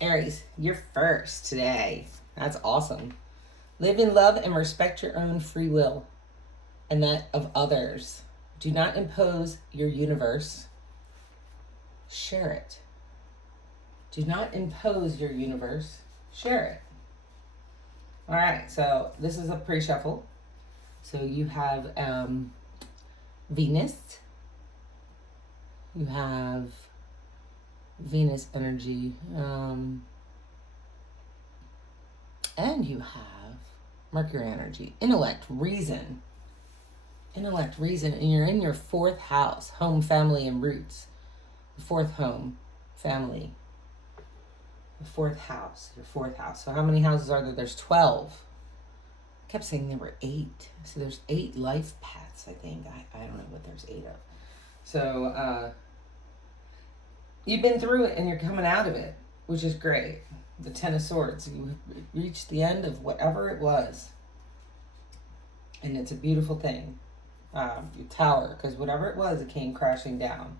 Aries, you're first today. That's awesome. Live in love and respect your own free will and that of others. Do not impose your universe. Share it. Do not impose your universe. Share it. All right, so this is a pre-shuffle. So you have Venus. You have Venus energy. And you have Mercury energy. Intellect, reason. Intellect, reason. And you're in your fourth house. Home, family, and roots. The fourth home, family. The fourth house. Your fourth house. So how many houses are there? There's 12. I kept saying there were 8. So there's 8 life paths, I think. I don't know what there's 8 of. So you've been through it and you're coming out of it, which is great. The 10 of Swords. You reached the end of whatever it was. And it's a beautiful thing. Your Tower, because whatever it was, it came crashing down.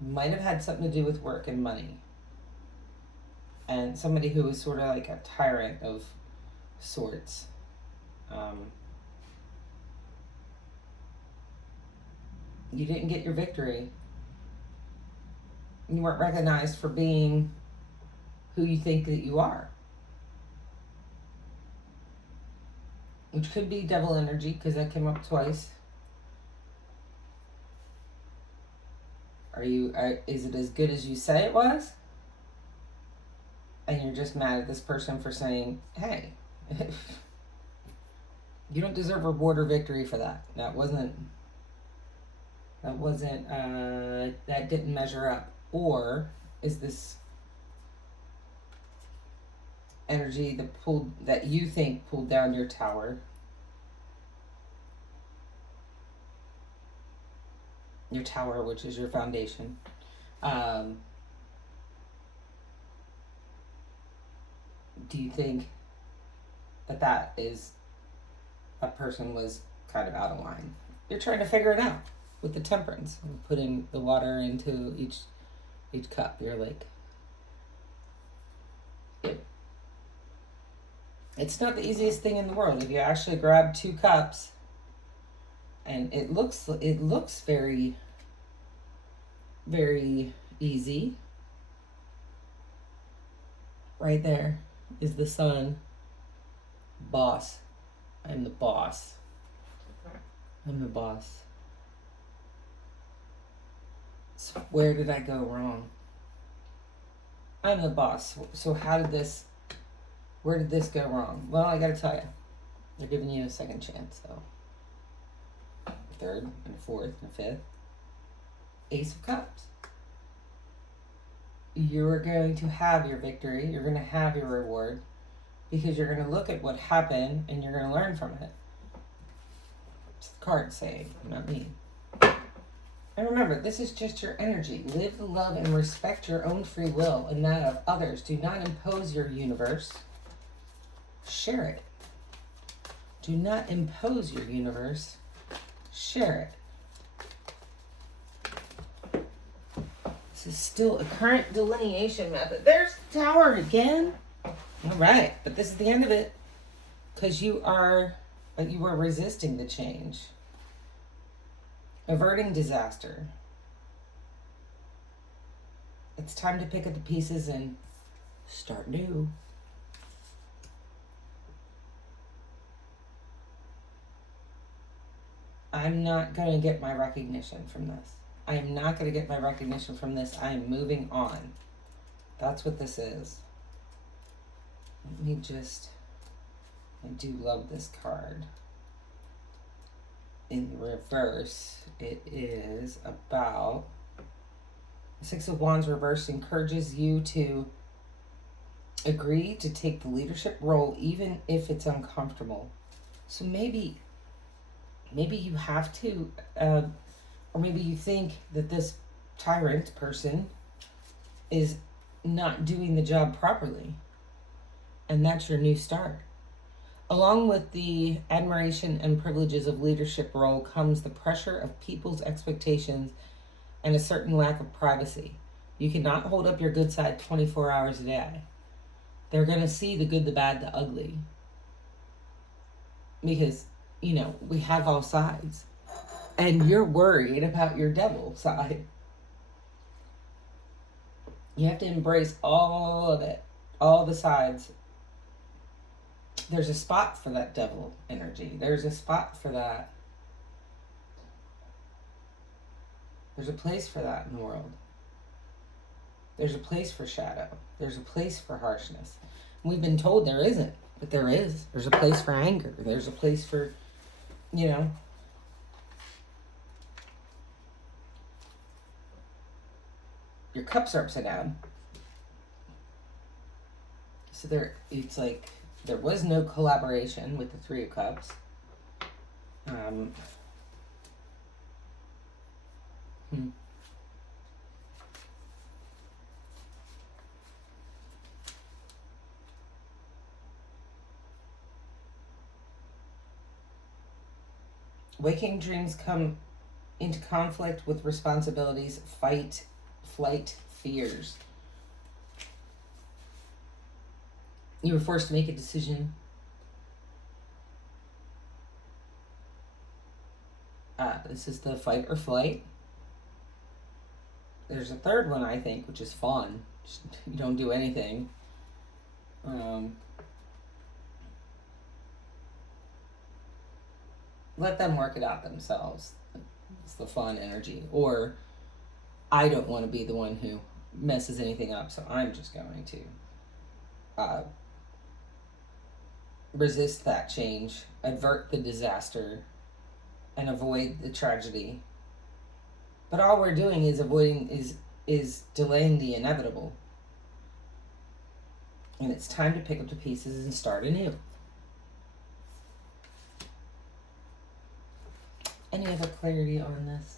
Might have had something to do with work and money. And somebody who was sort of like a tyrant of sorts. You didn't get your victory. You weren't recognized for being who you think that you are. Which could be devil energy, because that came up twice. Is it as good as you say it was? And you're just mad at this person for saying, hey, you don't deserve reward or victory for that. That didn't measure up. Or is this energy that you think pulled down your tower? Your tower, which is your foundation. Do you think that is a person was kind of out of line? You're trying to figure it out with the temperance, putting the water into each cup. You're like, it's not the easiest thing in the world. If you actually grab 2 cups, and it looks very, very easy. Right there is the sun. Boss. I'm the boss. I'm the boss. So where did I go wrong? I'm the boss. So where did this go wrong? Well, I gotta tell you, they're giving you a second chance, so. 3rd and 4th and 5th. Ace of Cups. You're going to have your victory. You're going to have your reward, because you're going to look at what happened and you're going to learn from it. It's the card saying, not me. And remember, this is just your energy. Live, love, and respect your own free will and that of others. Do not impose your universe. Share it. Do not impose your universe. Share it. This is still a current delineation method. There's the Tower again. All right, but this is the end of it, because you are resisting the change, averting disaster. It's time to pick up the pieces and start new. I'm not going to get my recognition from this. I am not going to get my recognition from this. I am moving on. That's what this is. I do love this card. In reverse, it is about the 6 of Wands reversed encourages you to agree to take the leadership role even if it's uncomfortable. So maybe you have to, or maybe you think that this tyrant person is not doing the job properly, and that's your new start. Along with the admiration and privileges of leadership role comes the pressure of people's expectations and a certain lack of privacy. You cannot hold up your good side 24 hours a day. They're going to see the good, the bad, the ugly. Because, we have all sides. And you're worried about your devil side. You have to embrace all of it, all the sides. There's a spot for that devil energy. There's a spot for that. There's a place for that in the world. There's a place for shadow. There's a place for harshness. We've been told there isn't, but there is. There's a place for anger. There's a place for, your cups are upside down. So it's like there was no collaboration with the Three of Cups. Waking dreams come into conflict with responsibilities, fight, flight, fears. You were forced to make a decision. This is the fight or flight. There's a third one, I think, which is fun. You don't do anything. Let them work it out themselves. It's the fun energy. Or I don't want to be the one who messes anything up, so I'm just going to resist that change, avert the disaster, and avoid the tragedy. But all we're doing is is delaying the inevitable. And it's time to pick up the pieces and start anew. Any other clarity on this?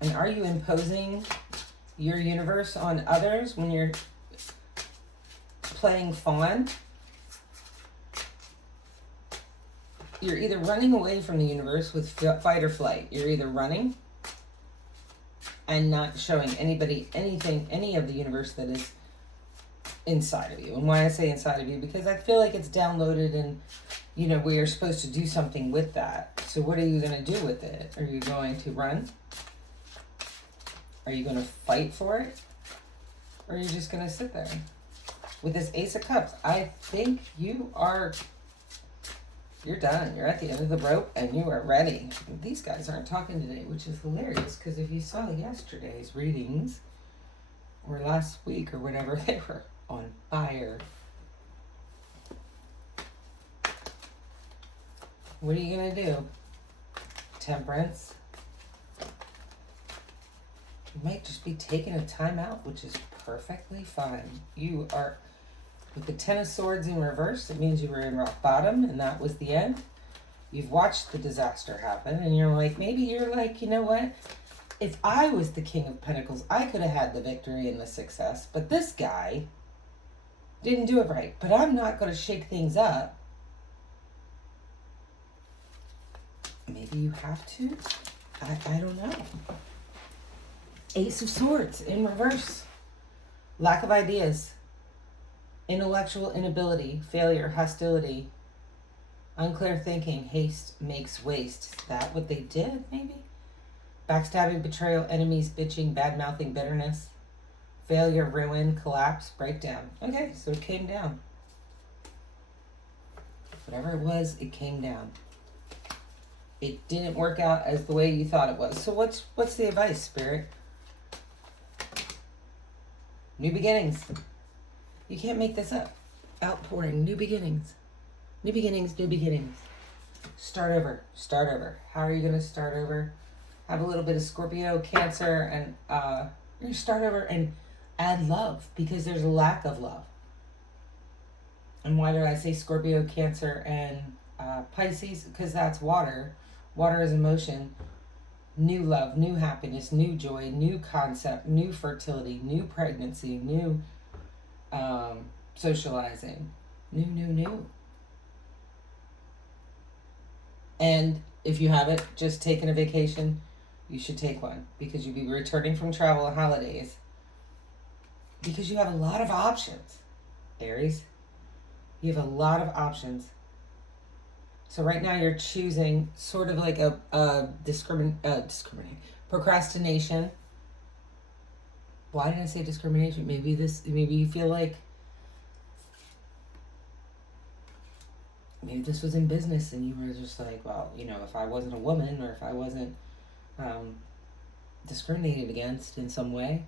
And are you imposing your universe on others when you're playing fawn? You're either running away from the universe with fight or flight. You're either running and not showing anybody anything, any of the universe that is inside of you. And why I say inside of you, because I feel like it's downloaded and, we are supposed to do something with that. So what are you going to do with it? Are you going to run? Are you going to fight for it? Or are you just going to sit there? With this Ace of Cups, I think you're done. You're at the end of the rope and you are ready. These guys aren't talking today, which is hilarious, because if you saw yesterday's readings or last week or whatever, they were on fire. What are you going to do? Temperance. You might just be taking a time out, which is perfectly fine. You are... With the Ten of Swords in reverse, it means you were in rock bottom and that was the end. You've watched the disaster happen and you're like, maybe you're like, you know what? If I was the King of Pentacles, I could have had the victory and the success. But this guy didn't do it right. But I'm not going to shake things up. Maybe you have to. I don't know. Ace of Swords in reverse. Lack of ideas. Intellectual inability, failure, hostility, unclear thinking, haste makes waste. Is that what they did, maybe? Backstabbing, betrayal, enemies, bitching, bad-mouthing, bitterness, failure, ruin, collapse, breakdown. Okay, so it came down. Whatever it was, it came down. It didn't work out as the way you thought it was. So what's the advice, Spirit? New beginnings. You can't make this up. Outpouring, new beginnings. New beginnings, new beginnings. Start over, start over. How are you going to start over? Have a little bit of Scorpio, Cancer, and you start over and add love, because there's a lack of love. And why did I say Scorpio, Cancer, and Pisces? Because that's water. Water is emotion. New love, new happiness, new joy, new concept, new fertility, new pregnancy, new... socializing. New. And if you haven't just taken a vacation, You should take one because you'll be returning from travel and holidays. Because you have a lot of options, Aries. You have a lot of options. So right now you're choosing sort of like a procrastination. Why did I say discrimination? Maybe you feel like maybe this was in business and you were just like, well, if I wasn't a woman or if I wasn't discriminated against in some way,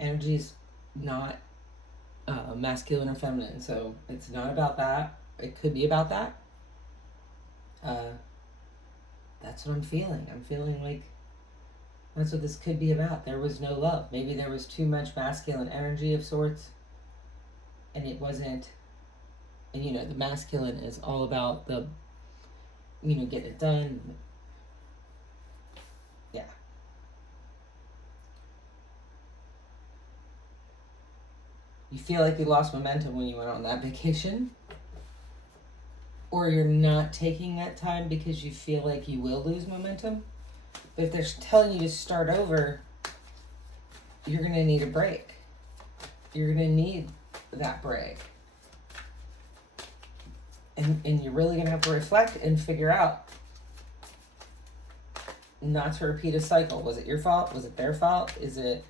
energy is not masculine or feminine, so it's not about that. It could be about that. That's what I'm feeling. I'm feeling like that's what this could be about. There was no love. Maybe there was too much masculine energy of sorts, and it wasn't. And the masculine is all about the, getting it done. Yeah. You feel like you lost momentum when you went on that vacation, or you're not taking that time because you feel like you will lose momentum. But if they're telling you to start over, you're going to need a break. You're going to need that break. And you're really going to have to reflect and figure out not to repeat a cycle. Was it your fault? Was it their fault? Is it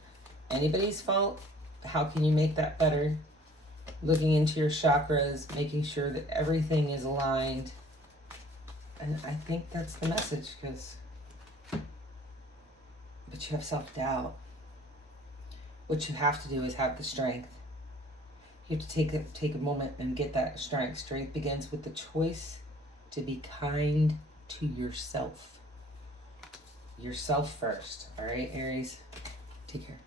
anybody's fault? How can you make that better? Looking into your chakras, making sure that everything is aligned. And I think that's the message, but you have self-doubt. What you have to do is have the strength. You have to take a moment and get that strength. Strength begins with the choice to be kind to yourself. Yourself first. All right, Aries? Take care.